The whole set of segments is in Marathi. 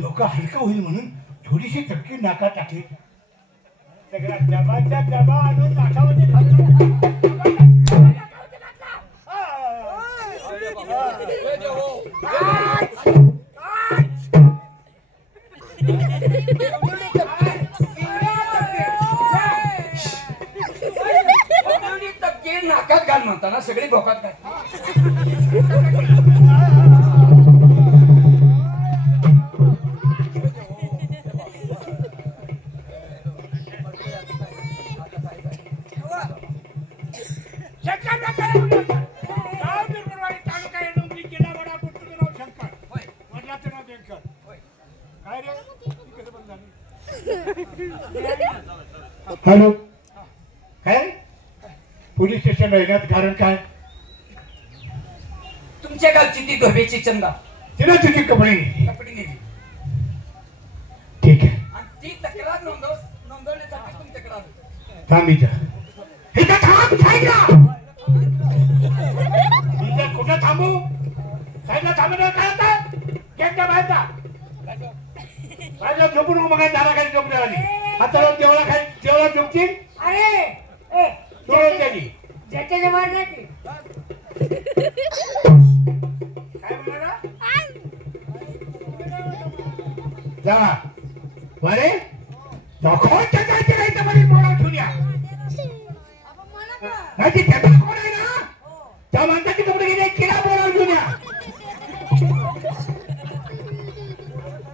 डोका हलका होईल म्हणून थोडीशी चटकी नाकात टाकली. सगळ्या डबाच्या डबा आणून नाकामध्ये नाकात घाल म्हणताना सगळी भोकात घाल. हॅलो काय पोलीस स्टेशन येण्यात कारण काय? तुमच्या गावची ती धोबेची चंदा तिला तुझी कपडे नेली. ठीक आहे. आणि ती तक्रार नोंदवण्यासाठी तुम्ही तक्रार थांबीचा इथं थांब साईडला. इथं कुठं थांबू? साईडला थांबणार काय आता? गेटच्या बाहेर जा. साईडला झोपू नको. मग झाला काही झोपल्या आली आता देवळा खाली देवळा झोपतील. अरे दोन त्याची ज्याच्या मार नाही की काय म्हणाला जा वारे दाखवते काय ते काही तरी बोला ठेवूया. नाही ती त्याचा कोण आहे ना त्या माणसाची कपडे घेणे किला बोला ठेवूया.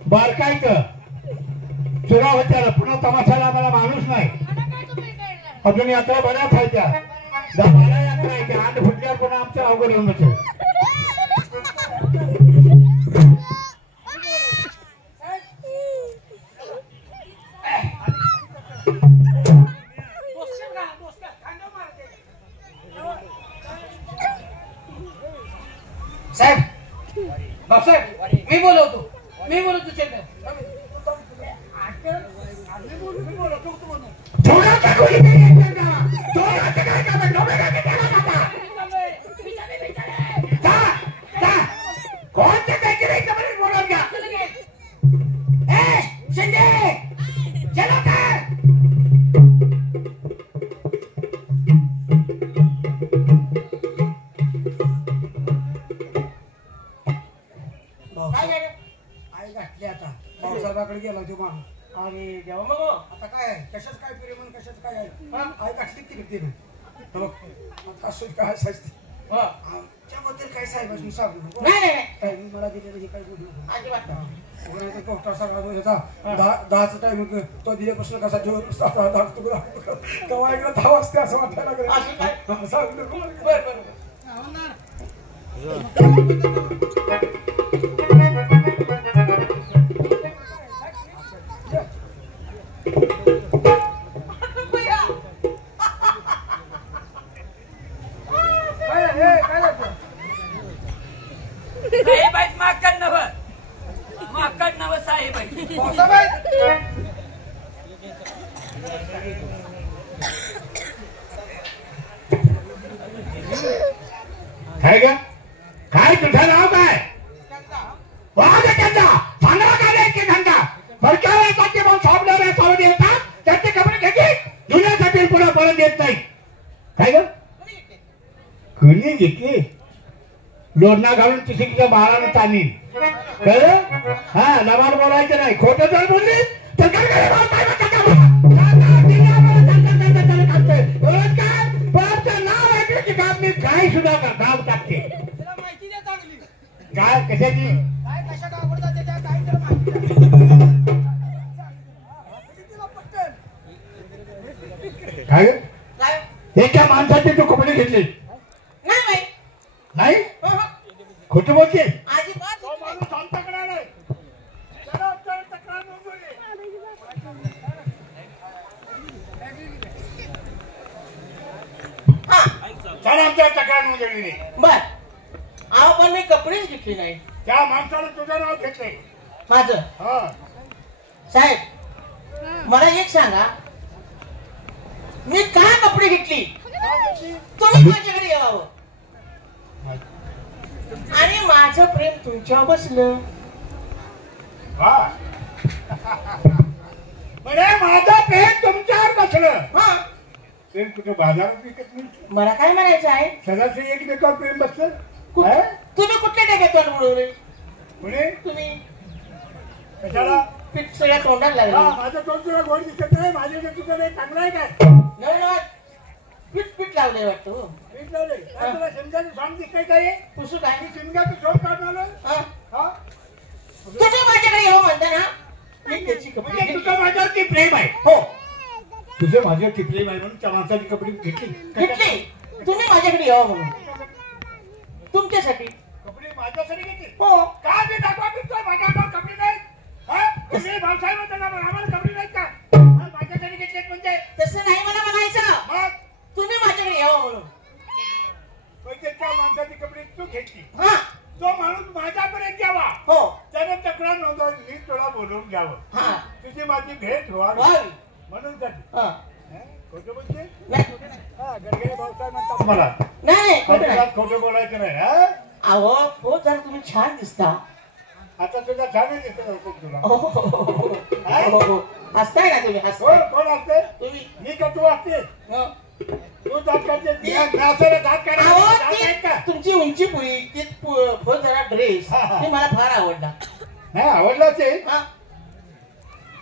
बारकायचं चुरा होत्याला पुन्हा तमाशाला आम्हाला माणूस नाही. अजून यात्रा बऱ्याच व्हायच्या 10-12 यात्रा आहे. हात फुटल्यावर पुन्हा आमच्या अवघड येऊन बसेल. साहेब बापसाहेब मी बोलवतो चेतन. आई घातली आता भाऊसाहेबाकडे गेला तो माणूस. आणि जेव्हा मग आता काय कशाच काय प्रेमन कशाच काय आहे आई घातली ती तिने असं काय असायचं आमच्याबद्दल काय साहेब सांगू टायमिंग मला दिलेलं काय बोलू अजिबात डॉक्टर सगळा 10चा टायमिंग तो दिल्यापासून कसा जेवण तेव्हा एकदा 10 वाजता असं वाटायला लागलं. सांगू माकड नव साहेब काय ग काय तुझं नाव काय? धंदा भरक्या साबणाऱ्या सावध येतात त्यांचे कपडे घेतले धुण्यासाठी पुन्हा परत येत नाही. काय ग कुणी घेतली? लोढणा घालून तिच्या बाळानं ताणील कळलं? हा लबाड बोलायचं नाही. खोटं जर बोलली तर काय सुद्धा गाव टाकते. काय कशाची काय एका माणसाचे तू कपडे घेतले नाही अहं. खोटं बोलते अजिबात तो माणूस आमच्याकडे आलाय. चला, चला, तक्रार नोंदवली. हा चला, आमच्या तक्रार नोंदवली. बर अहो पण मी कपडेच घेतले नाही त्या माणसानं तुझं नाव घेतलंय. माझं हा साहेब मला एक सांगा मी का कपडे घेतली तुम्ही माझ्याकडे यावं आणि माझं प्रेम तुमच्यावर बसलं हा. म्हणे माझं प्रेम तुमच्यावर बसलं. हा प्रेम कुठं बाजारात विकत मिळतं? मला काय म्हणायचं आहे सदाचे एकमेकावर प्रेम बसलं. कुठ- हा? तुम्ही कुठल्या डब्यात बुडवले म्हणे तुम्ही कशाला? पीठ सगळ्या तोंडात हा, लागले माझं तोंड तुला गोड दिसत नाही. माझे जे तुझं नाही चांगलं आहे काय? नाही ना पीठ पीठ लावले वाटतं हो. पीठ लावले. काय तुला शेंगाचं सोंग दिसतंय काय? पुसू काय आणि शेंगाचं सोंग काढून आलं? हा. हा? तुम्ही माझ्याकडे येऊ म्हणता ना मी त्याची कपडे म्हणजे घेतली. तुझं माझ्यावरती प्रेम आहे. हो तुझं माझ्यावरती प्रेम आहे म्हणून त्या माणसाची कपडे घेतली. घेतली तुम्ही माझ्याकडे यावं म्हणून तुमच्यासाठी कपडे माझ्यासाठी घेतली. हो का मी दाखवा तुझं माझ्या अंगावर कपडे नाही? हा? तुम्ही भाऊसाहेब होता ना, आम्हाला कपडे नाहीत का? हा, माझ्यासाठी घेतलेत म्हणजे? तसं नाही मला म्हणायचं मग तुम्ही माझ्याकडे यावं म्हणून म्हणजे त्या माणसाची कपडे तू घेतली. हा तो माणूस माझ्यापर्यंत यावा. हो त्याने तक्रार नोंदवली. मी तुला बोलवून घ्यावं. हा तुझी माझी भेट व्हावी व्हावी. म्हणून झाली. हा. हा? खोटं बोलते? नाही हा, गडगडे भाऊसाहेब म्हणतात मला. नाही खोटं नाही. अजिबात खोटं बोलायचं नाही. हा? अहो हो जरा तुम्ही छान दिसता आता तुझा छानच दिसत होतो तुला. हो, हो, हो, हो, हो. हसताय ना तुम्ही कोण हसताय कोण असते? तुम्ही मी का तू असते? हं. तू दात काढते. दात काढायला अहो दात ती आहेत का? तुमची उंची पुरी ती फुल जरा ड्रेस हा, हा. ते मला फार आवडला नाही आवडलं ते. हा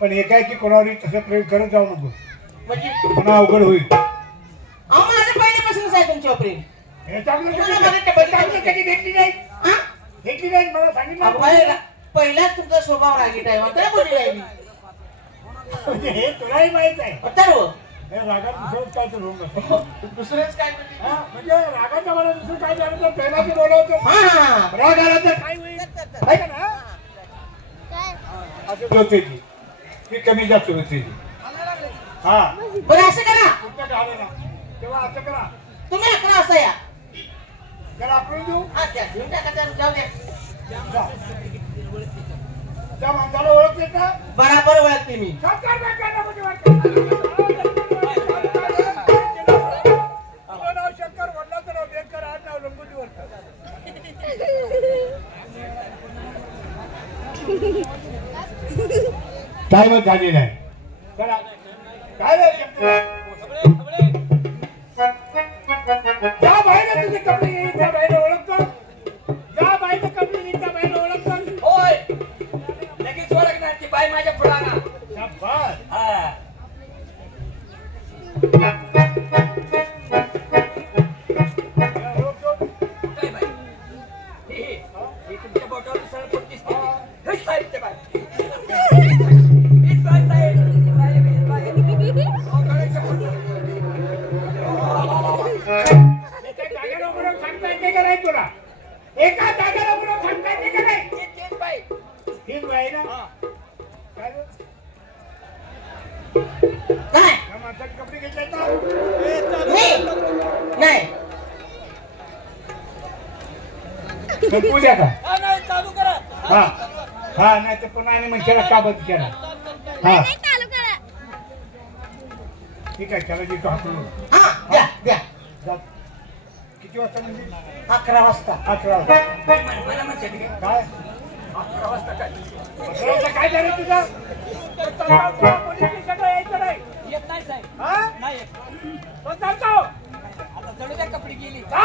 पण एकाएकी कोणावर तसं प्रेम करत जाऊ नको. म्हणजे पुन्हा अवघड होईल. अहो माझं पहिल्यापासूनच आहे तुमच्यावर प्रेम हे चांगलं तुम्हाला कधी- माझ्या डब्यात चांगलं कधी भेटली नाही. हा भेटली नाही मला सांगितलं. अहो, पहिलाच तुमचा स्वभाव रागीट आहे म्हणता बोलली आहे मी म्हणजे हे तुलाही माहित आहे. तर हो हे रागात दुसरंच काय तर होऊन बसतं. दुसरंच काय म्हणते? हा, म्हणजे रागाच्या मला दुसरं काय झालं तर प्रेमाचे बोलवतो. हा हा राग आला तर काय होईल? आहे का ना? असं होते ती. ती कमी जास्त होते ती. हा बरं असं करा तुमच्याकडे आलं ना तेव्हा असं करा. तुम्ही 11 वाजता या त्याला आपण देऊ. हा द्या घेऊन टाका त्या जाऊ द्या जा. त्या माणसाला ओळखते का? बराबर ओळखते मी सरकार बँकेला म्हणजे वाटतं. आपलं नाव शंकर, वडिलांचं नाव व्यंकर, आडनाव लंगोटीवर. टाइमच झालेला आहे. चला. काय रे शंकर? ज्या बाईने तुझे कपडे घेतले त्या बाईला ओळखतो. ज्या बाईने कपडे घेतले त्या बाईला ओळखतो. होय लगेच ओळखणार ती बाई माझ्या फुलाना. शाबास. हा त्याला ओळखतो. काय बाई हे तुमच्या बोटावर सरळ पोट दिसते. हे साहेब ते बाई हीच बाई साहेब. साहेब, हीच बाई. हो, गणेश फुल. एका जागेला उभं राहून सांगता येते का नाही तुला? एका जागेला उभं राहून सांगता येते का नाही? तेच बाई. हीच बाई ना? हा. काय रे? काय त्या माणसाचे कपडे घेतले ना? मी नाही संपू द्या का? हा, नाही, चालू करा. हा हा नाही तर पुन्हा आणि म्हणशाला का बंद केला? हा ठीक आहे त्याला देतो हाकलून. हा द्या द्या जा. किती वाजता म्हणजे? 11 वाजता 11 वाजता. मला म्हणते की काय 11 वाजता काय 11 वाजता काय झालं तुझं? पोलीस स्टेशनला यायचं नाही. येत नाही साहेब. हा? नाही येत. तो चालतो. आता जणू त्या कपडे गेली. जा.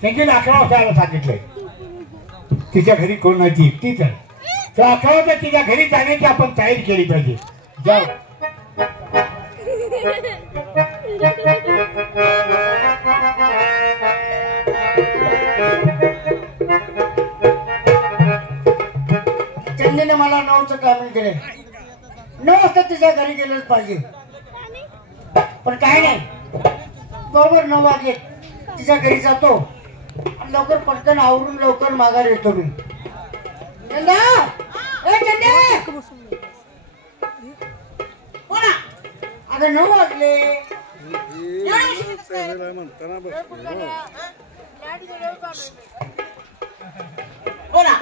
त्यांची 11 वाजता यायला सांगितलंय. तिच्या घरी कोण नाही ती एकटीच आहे. तर 11 वाजता तिच्या घरी जाण्याची आपण तयारी केली पाहिजे. जाऊ. त्यांनी मला 9चं टायमिंग दिले 9 वाजता तिच्या घरी गेलंच पाहिजे पण काय नाही बरोबर 9 वाजले तिच्या घरी जातो आणि लवकर पटकन आवरून लवकर माघार येतो मी. चंदा ए चंदे बोला अगं 9 वाजले. बोला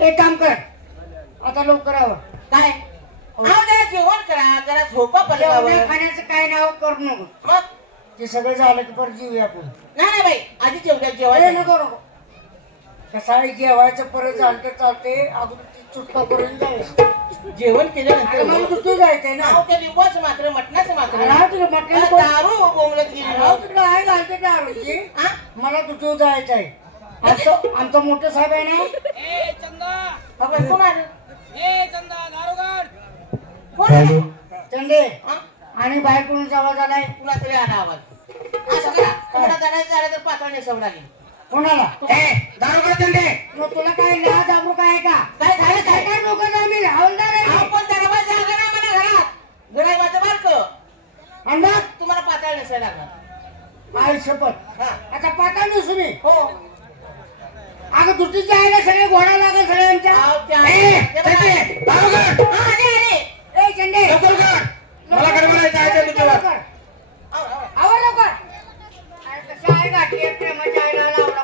एक काम कर आता लवकर आवर. काय जरा जेवण करा जरा झोपा पडल्या खाण्याचं काय नाव करू नको. मग ते सगळं झालं की परत जेवूया आपण. नाही बाई आधी जेवायला नको नको कसाळी जेवायचं परत झालं तर चालते अगोदर चुटका करून जायचं. जेवण केल्यानंतर मला दुसरं जायचंय ना. ते लिंबाचं मात्र मटणाचं मात्र दारू बोंबलत गेली तिकडे आहे घालते दारूची. मला दुसरं जायचं आहे. आमचा मोठे साहेब आहे ना कोण आलं चंदे आणि बाहेर कोणाचा आवाज आलाय कुणा तरी आला आवाज. असं करा कोणा जाण्याचं झालं तर पातळ नेसवून लागेल. कोणाला चंदे तुला काय ना दाबरू काय का काय झालं काय काय लोक मी हवलदार आहे पण दरवाजा जागा ना मला घरात गराईबाचं बारक आणि मग तुम्हाला पातळ नेसायला लागणार. आई शपथ आता पातळ नेसू मी. हो अगं दुसरीच आहे सगळे घोडा लागेल सगळ्यांच्या. मला गडबड जायचं तुझ्यावर आवर लवकर. कशी आहे गाठी प्रेमाच्या आईला लावला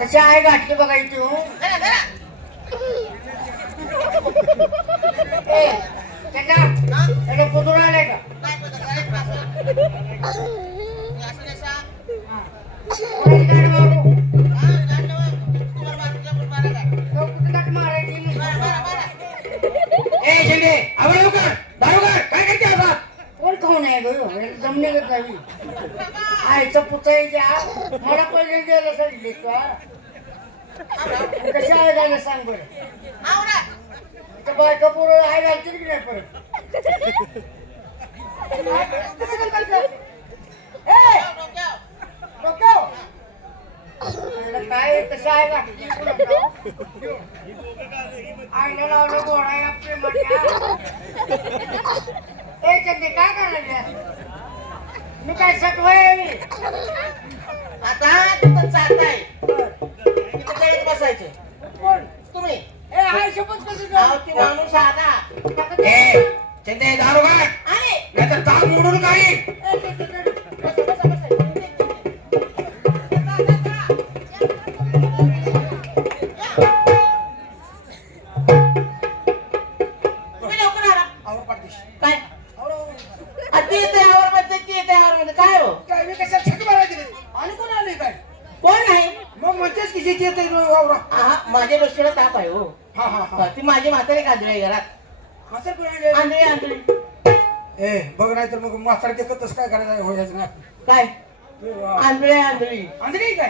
कशी आहे गाठी बघायची तू. त्याला कुदून आलाय का काय करते आता कोण खाऊन आहे ग जमणे नाही आईचं पुचायच्या मला पहिले द्यायला सांगितले कशा आहे झालं सांग बरं. बायका पोरं आहे घालतील की नाही परत काय कसं आहे आईला लावलं घोडा प्रेमाच्या. काय करायचं मी काय सटवाय आता तिथं चालताय तिथं बसायचं. कोण तुम्ही ती माणूस आला चंदे दारोगा नाही तर ताक मोडून काही माझ्या डोक्याला ताप आहे हो. ती माझी म्हातारी कांदळी घरात आंधळी ए बघ नाही तर मग म्हातारी ते कसं काय करायचं व्हायचं ना काय आंधळी आंधळी आंधळी काय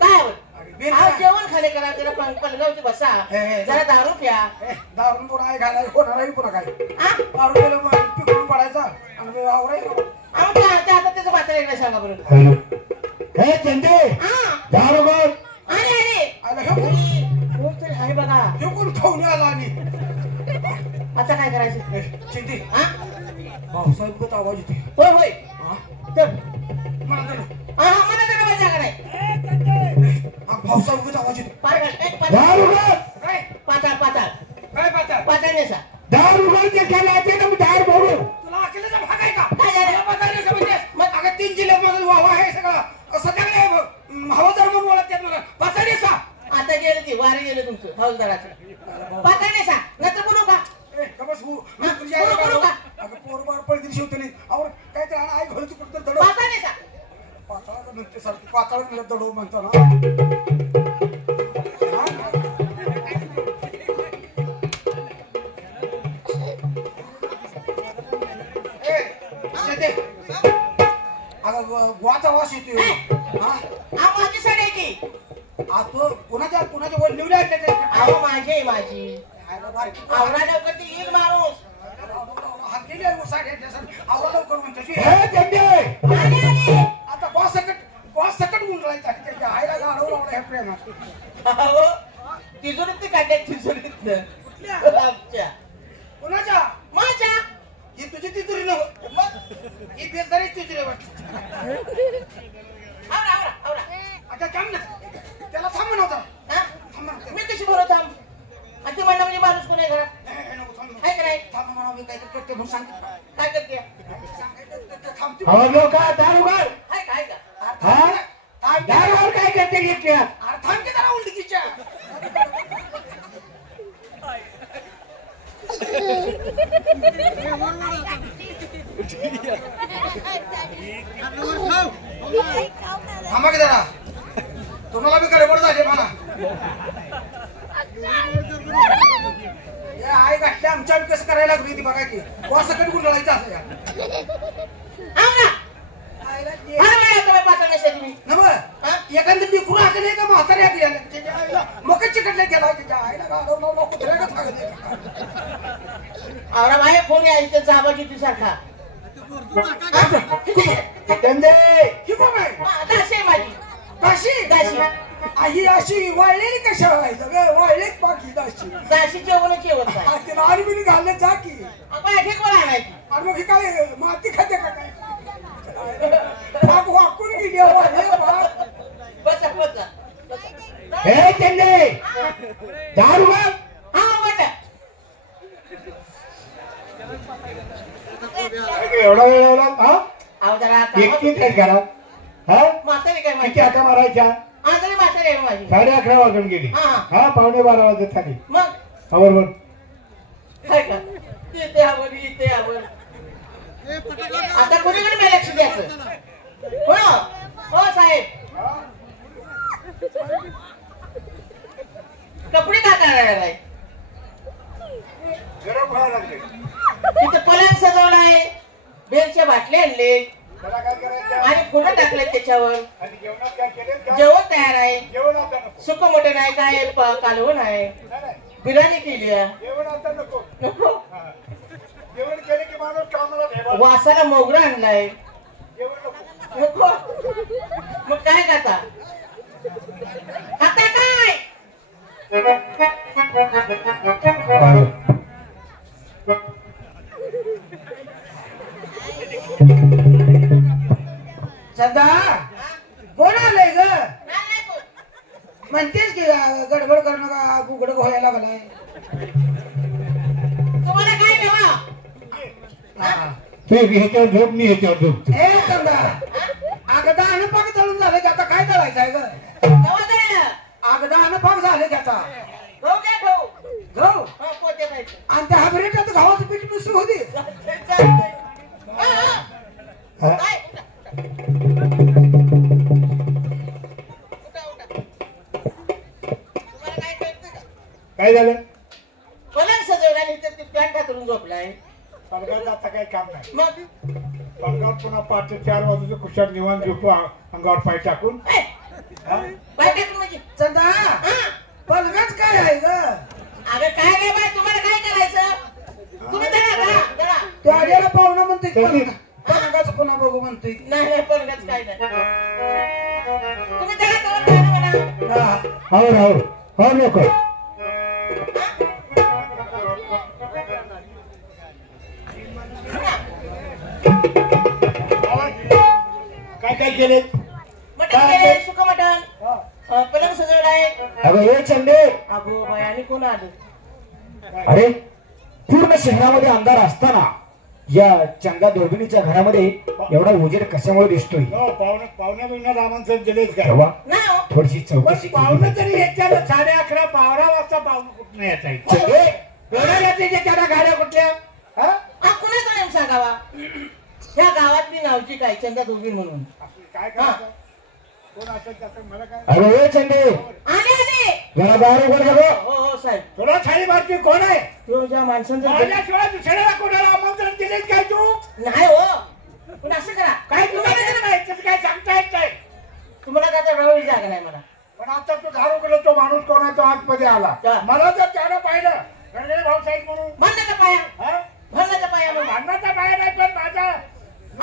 काय जेवण खाले करा जरा पलगावची बसा जरा दारू प्या. दारू पुन्हा आहे घालाय होणार पुन्हा काय दारू प्यायला पिकून पडायचा आणि आवरायचं आता त्याचं म्हातारी सांगा बरं. हे चंदे दारोगा आहे बघा कोण खाऊन आला आणि आता काय करायचं चिंती भाऊसाहेब आवाज येते. होय होय भाऊसाहेब आवाज येतो. पाताळ पाताळ काय पाताळ पाताळ नेसा दारुगड दार बोलू तुला अकेलाचा भाग आहे का मग अगं 3 जिल्ह्यात वावा आहे सगळं सगळे हवालदार म्हणून ओळखतात मला. पाताळ नेसा आता गेलं ते वारे गेले तुमचं हवालदाराचं. पाताळ नेसा नंतर बोलू का पोरबार पळदी शिवते नाही आवड काय तर आई घालू कुठं दडव पाताळ नेसा पाताळाचं म्हणते सारखं पाताळ मिळत दडव म्हणतो ना. वाचा वास येतोय माझी साडी आहे की तो कुणाच्या वर निवडे अहो माझी माझी आवरा लवकर ती येईल माणूस आवरा लवकर म्हणतो आता बॉस सकट होऊन राहायचा त्याच्या आईला गाडव लावला ह्या प्रेमात तिजोरीत काढल्या तिजोरीत कुठल्या आमच्या कोणाच्या माझ्या ही तुझी तिजोरी नव्ह मग ही बेजारी तिजोरी वाटते आवरा आवरा आवरा आता थांब ना त्याला थांब म्हणा हा? थांब म्हणा मी कशी बरोबर थांब आणि ती म्हणणं म्हणजे माणूस कोणी घरात आहे का नाही थांब म्हणा मी काहीतरी करते म्हणून सांगितलं काय करते सांगायचं थांबते आवडलो का दारुगड आहे का आहे का हा दारुगड काय करते घेतल्या अरे थांब की जरा उलटकीच्या थांबा की जरा तुम्हाला बी गडबड झाली म्हणा आई गाठल्या आमच्या कसं करायला लागली ती बघा की वासकट गुंडाळायचं असं या एखादं लिखून हाकले का म्हातारे हाकले मग चिकटले गेला तिच्या आईला गाडवला कुत्र्या का सांगत आवरा बाहेर फोन आहे त्यांचा आवाज येतो सारखा धंदे ही कोण आहे दाशी आहे माझी दाशी दाशी आई अशी वाळलेली कशा आहे वाळले बाकी दाशी दाशी जेवणच जेवण काय तिला आणि बिनी घालले जा की आपण ठीक वर आणायची आणि मग ही काय माती खाते का काय बाग वाकून गेली वाळले बाग बसा बसा हे धंदे दारुगड हा बघा एवढा वेळ लावला हा अहो जरा एकटीच आहे घरात हा म्हातारी काय किती माहिती हाका मारायच्या हा तरी म्हातारी आहे माझी 11:30 वाजून गेली हा. हा 12:15 वाजत खाली मग बरोबर काय का इथे आवड इथे आवड आता कोणीकडे नाही लक्ष द्यायचं हो हो साहेब कपडे का करायला आहे गरम व्हायला लागले तिथे पलंग सजवलाय बेलच्या बाटल्या आणले त्याला काय करायचं आणि फुलं टाकले त्याच्यावर आणि जेवणात काय केलं जेवण तयार आहे जेवण आता नको सुक मटण आहे काय कालवण आहे नाही बिर्याणी केली आहे जेवण आता नको नको हा. जेवण केलं की माणूस कामाला ठेवा वासाला मोगरा आणलाय जेवण नको नको मग काय करता आता काय सदा कोण आलंय ग म्हणतेस की गडबड करणं का गुगड घोळायला गेलाय तुम्हाला काय देवा ते ह्याच्यावर झोप मी ह्याच्यावर झोपतो ए चंदा अगदा अनपाक तळून झालं की आता काय तळायचं आहे ग गव्हा द्यायला अगदा अनपाक झालं की आता गहू द्या गहू गहू हा पोते खायचं आणि त्या हाबरेटात गव्हाचं पीठ मिसळू होती चालतंय. हा? काय? उठा, उठा. तुम्हाला काय कळतं का? काय झालं पलंग सजवला आणि इथे पॅन्ट घालून झोपलाय पडगाव आता काही काम नाही मग पडगाव पुन्हा 5 ते 4 वाजूचे कुशात निवांत झोपू अंगावर पाय टाकून ए, हा? बाय टाकून म्हणजे चंदा हा? पलगाच काय आहे ग अगं काय नाही बाय तुम्हाला काय करायचं तुम्ही धरा त्या आड्याला पाहुणा म्हणते कधी? पलगाच पुन्हा बघू म्हणते नाही नाही पलंगाच काय नाही तुम्ही धरा तर म्हणा हो लोक काय काय केले मटण केले सुक मटण पलंग सजवलाय अगं हे चंदे अगो बाय आणि कोण आलं अरे पूर्ण शहरामध्ये अंधार असताना या चंगा दोर्बिणीच्या घरामध्ये एवढा उजेड कशामुळे दिसतोय पाहुण्या बिवण्याला आमंत्रण दिलेच काय नाही हो. थोडीशी चौकशी पाहुणं तरी याच्याला 11:30 12 वाजता पाहुणं कुठं यायचं त्याला गाड्या कुठल्या हा? हा कुणाचा नेम सांगावा ह्या गावातली नावची काय चंदा दोघी म्हणून काय हा. करायचं कोण असेल त्याचं मला काय अरे चंदे आले आले जरा बाहेर उघड बघ. हो हो साहेब तुला छाडी मारती कोण आहे तो ज्या माणसांचं माझ्याशिवाय दुसऱ्याला कोणाला आमंत्रण दिलेच काय तू नाही हो पण असं करा काय तुम्हाला नाही माहित काय सांगता येत नाही तुम्हाला त्याचा रवळी जागा नाही मला पण आता तू धारू गेलो तो माणूस कोण आहे तो आतमध्ये आला हा. मला जर त्यानं पाहिलं गणगणे भाऊसाहेब म्हणून म्हणण्याचा पाया हा? म्हणण्याचा पाया म्हणून भांडणाचा बाहेर नाही पण माझा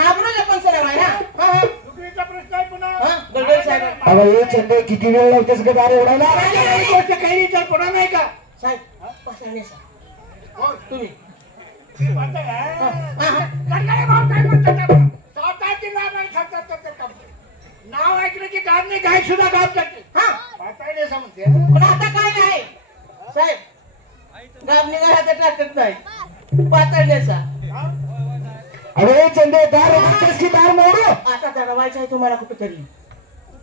आबरूचा पण सर आहे ना हा, हा. दुसरी गडबडीचा प्रश्न आहे पुन्हा हा गडबड साहेब अगं हे चंदे किती वेळ लावतेस का दार एवढायला काही गोष्ट काही विचार पुन्हा नाही का साहेब पासाने तुम्ही आता काय? कल्याणी भाऊ काय म्हणतात आपण? स्वतःची नाव नाही सांगतात तर काम. नाव ऐकलं की गाव नाही गाय सुद्धा गाव जाते हा पाताळले समजते पण आता काय नाही साहेब गाबणी घराचा टाकत नाही पातळण्याचा अरे चंदे दार उघडतेस की दार मोडू आता दरवायचं आहे तुम्हाला कुठेतरी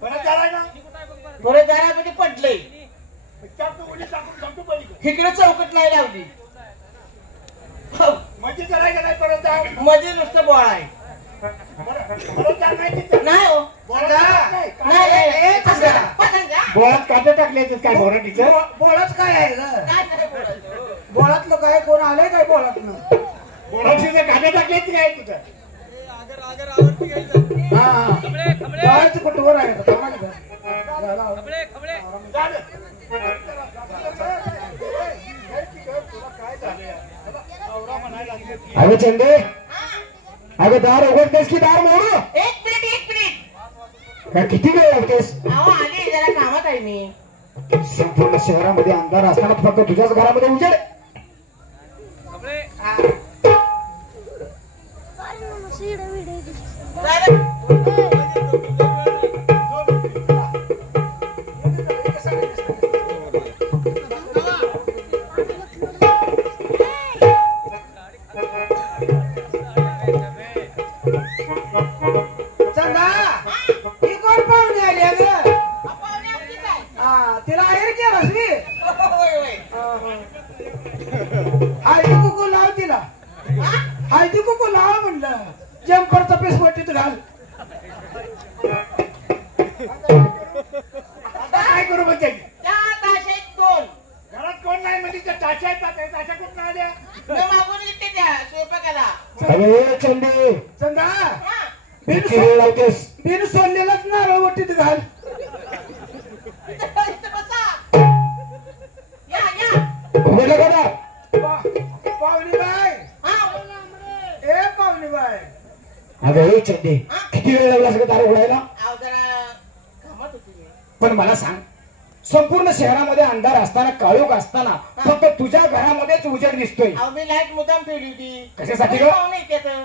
परत झालाय ना थोडं दारामध्ये पडलंय चाकू उडी टाकून सांगतो पलीकडे. इकडे चौकट नाही लावली हो, म्हणजे करायचं नाही परत जा मध्ये नुसतं बोळा आहे परत जा नाही तिथं. नाही हो बोला. नाही, नाही, काय नाही, आहे? पसंत आहे. पसंत आहे. बोळात काटे टाकले काय बोराटीचं बोळाच काय आहे ग काय नाही बोलायचं. बोळातलं काय कोण आलंय काय बोळातलं बोराटीचे काटे टाकले काय तिथं हा बोळाचं कुठवर आहे थांबा की झालं. अगं चंदे अगं दार उघडतेस की दार मोडू एक मिनिट का किती वेळ लागतेस अहो आली जरा कामात आहे मी संपूर्ण शहरामध्ये अंधार असताना फक्त तुझ्याच घरामध्ये उजेड चंदा ही कोण पाहुणे आली अगं तिला आहेर केलास मी हळदी कुकू लाव तिला हळदी कुकू लाव म्हणलं जम्परचा पीस वाटीत घाल आता काय करू म्हणजे त्या ताशेत दोन घरात कोण नाही म्हणजे त्या टाच्या आहेत टाच्या कुठं आल्या मी मागून येते त्या स्वयंपाकाला अरे चंदे चंदा हा. किती वेळ लावतेस बिन सोडलेलाच नारळ वाटीत घाल इथं बसा. या या उघडलं का दार? पाहुणी बाय हा ए पाहुणी बाय अगं हे चंदे किती वेळ लागला सगळं दार उघडायला अहो जरा कामात होती मी पण मला सांग संपूर्ण शहरामध्ये अंधार असताना काळोख असताना फक्त तुझ्या घरामध्येच उजेड दिसतोय अहो मी लाईट मुद्दाम ठेवली होती कशासाठी ग? पाहुणे येतात.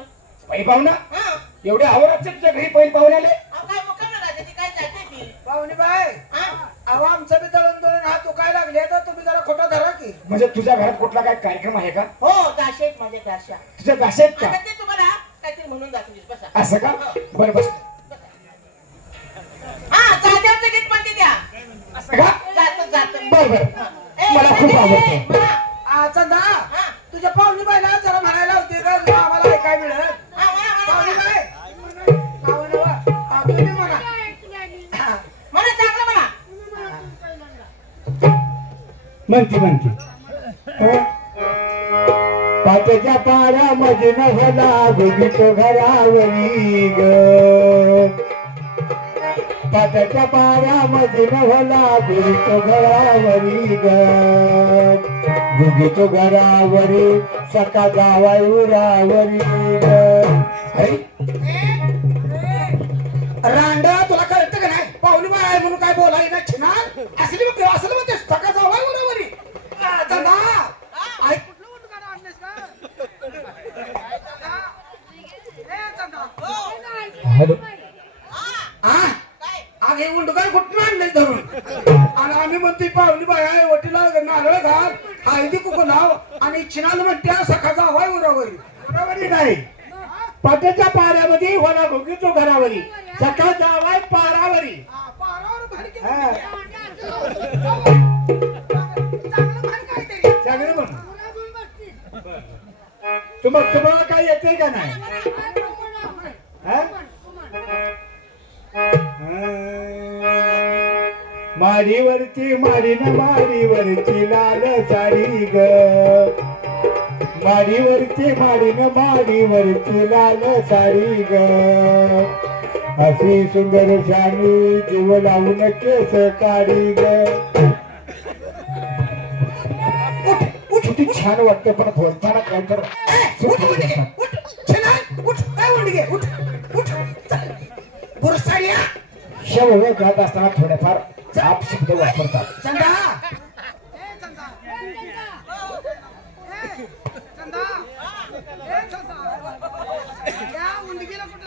पहिली पाहुणा हा एवढे आवराचे तुझ्या घरी पहिली पाहुणे आले अहो काय मुक्काम राहते ती काय जाते ती पाहुणी बाय हा अहो आमचं बी दळण दळण हात दुखाय लागले तर तुम्ही जरा खोटा धरा की म्हणजे तुझ्या घरात कुठला काय कार्यक्रम आहे का हो दाशेत माझ्या दाशा तुझ्या दाशेत का आता ते तुम्हाला काहीतरी म्हणून दाखवली बसा असं का बरं बस हा जात्याचं गीत म्हणते त्या असं का जात बरं बरं मला खूप आवडतं चंदा तुझ्या पाहुणी बायला जरा म्हणायला होते का आम्हाला ऐकाय मिळत पाहुणी बाय पाहुणे बा, तुम्ही म्हणा मला चांगलं म्हणा म्हणती पाट्याच्या पाऱ्यामध्ये नवला गुगीतो घरावरी ग पाट्याच्या पाऱ्यामध्ये नवला गुगीतो घरावरी ग गुगीतो घरावरी सका जावाय उरावरी ग रांडा तुला कळतं का नाही पाहुणी बाय आहे म्हणून काय बोलाय ना छिनार असली मग असलं म्हणते सका जावाय उरावरी चंदा ऐक हॅलो आगे उंडकार कुठून आणलंय धरून आणि आम्ही म्हणतोय पाहुणी बाय आहे वटीला नारळ घाल हळदी कुकू लाव आणि चिनाल म्हणत्या सखाचा हवाय उरावरी बरोबरी नाही पाट्याच्या पाऱ्यामध्ये होला भोगीतो घरावरी सकाळ जावाय पारावरी हा. चांगलं म्हण तुम्हाला काय येते का नाही हा? माडीवरची माडीवरची लाल साडी ग माडीवरची लाल साडी ग अशी सुंदर शानी जीव लावून केस काढी ग किती छान वाटतं पण बोलताना काय तर उठ काय उठ उठ बुरसाडी अशा ओळख करत असताना थोडेफार आप शब्द वापरतात. चंदा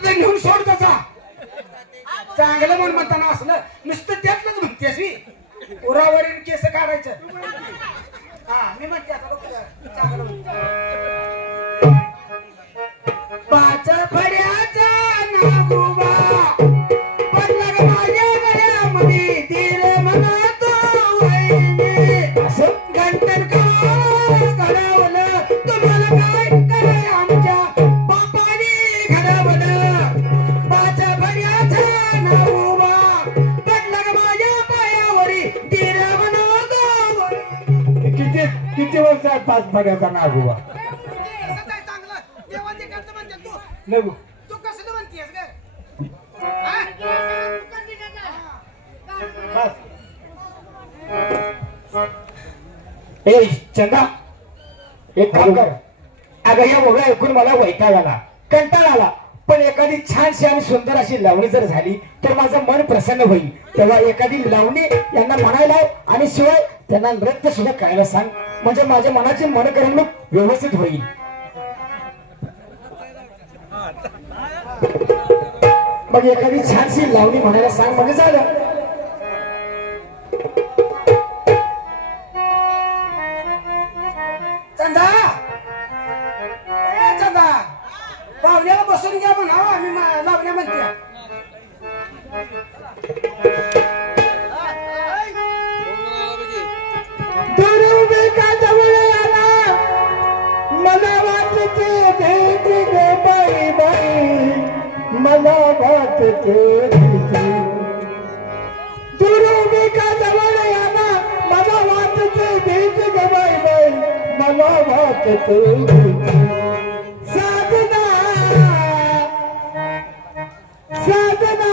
नेऊन सोड तसा चांगलं म्हणून म्हणताना असलं नुसतं त्यातलंच म्हणतेस मी उरावरील केस काढायचं. हा मी म्हणते आता बघ चांगलं पाच फड्याचा नागोबा पडला ग माझ्या गळ्यामध्ये दिल म्हणतो वहिनी असं घंटन घडवलं तुम्हाला काय कराय आमच्या बापाने घडवलं. पाच फड्याचा नागोबा पडला ग माझ्या पायावरी दिल म्हणतो किती किती वर्ष आहेत 5 फड्याचा नागोबा? तू कसं म्हणतेस ग ए चंदा एक काम कर. अगं या ओळख ऐकून मला वैताग आला, कंटाळा आला. पण एखादी छानशी आणि सुंदर अशी लावणी जर झाली तर माझं मन प्रसन्न होईल. तेव्हा एखादी लावणी यांना म्हणायला आणि शिवाय त्यांना नृत्य सुद्धा करायला सांग, म्हणजे माझ्या मनाची मनकरमणूक व्यवस्थित होईल. मग एखादी छानशी लावणी म्हणायला सांग म्हणजे झालं. चंदा ए चंदा पाहुण्याला बसून घ्या म्हणा आम्ही लावण्या म्हणते. मला वाटते भेट ग बाई बाई, मला वाटते दुरुबी का जवळ याना, मला वाटते भेट ग बाई बाई, मला वाटते साधना साधना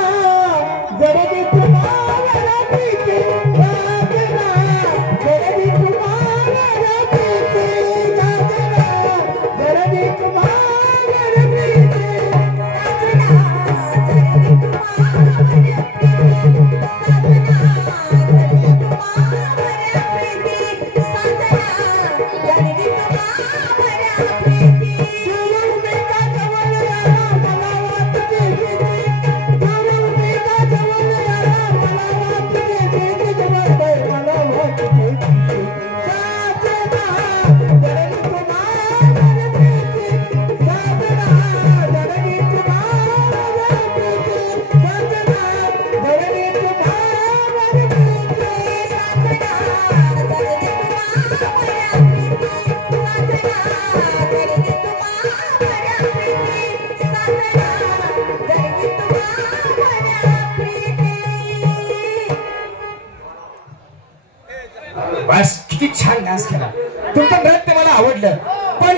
जरदी तुम्हाला प्रीती साधना जरदी तुम्हाला प्रीती साधना जरदी तुम्हाला प्रीती बस किती छान डान्स केला. तुमचं नृत्य मला आवडलं, पण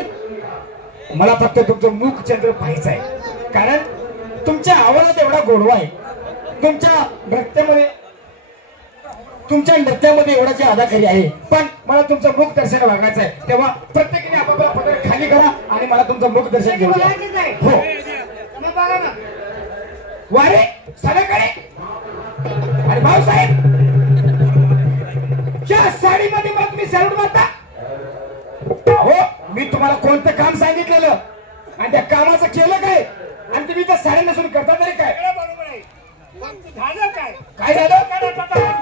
मला फक्त तुमचं मुखचंद्र पाहायचं आहे. कारण तुमच्या आवाजात एवढा गोडवा आहे, तुमच्या नृत्यामध्ये एवढा जे अदाकारी आहे. पण मला तुमचं मुख दर्शन बघायचं आहे. तेव्हा प्रत्येकाने आपापला पदर खाली करा आणि मला तुमचं मुख दर्शन घेऊ द्या. हो वारे सगळीकडे. आणि भाऊसाहेब या साडीमध्ये मग तुम्ही सॅल्यूट मारता. हो मी तुम्हाला कोणतं काम सांगितलेलं आणि त्या कामाचं केलं काय, आणि तुम्ही त्या साडी नसून करता तरी काय? बरोबर आहे. झालं काय काय झालं?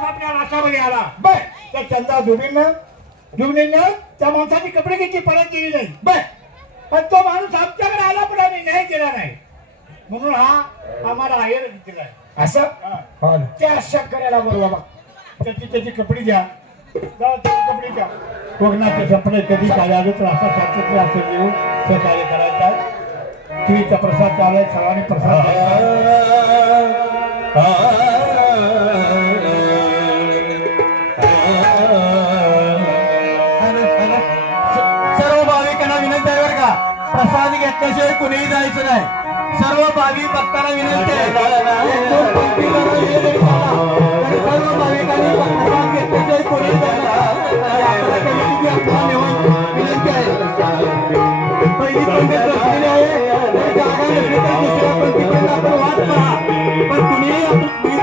आपल्या राष्ट्रामध्ये आला बर त्या चंदा दुबीनं त्या माणसाची कपडे घ्यायची परत केली नाही. बर पण तो माणूस आमच्याकडे आला पण आम्ही न्याय केला नाही, म्हणून हा आम्हाला आहेर दिलाय. असं हो ना. त्या शेतकऱ्याला बरोबर बाबा त्याची कपडे घ्या, कपडे घ्या. कोकणाचे कपडे कधी काय आले तर असा शास्त्रज्ञ असं येऊन ते कार्य करायचं आहे. टीव्हीचा प्रसाद चालू आहे, सर्वांनी प्रसाद सर्व भाविकांना विनंती आहे बरं का, प्रसाद घेतल्याशिवाय कुणीही जायचं नाही. सर्व भाविक भक्तांना विनंती आहे.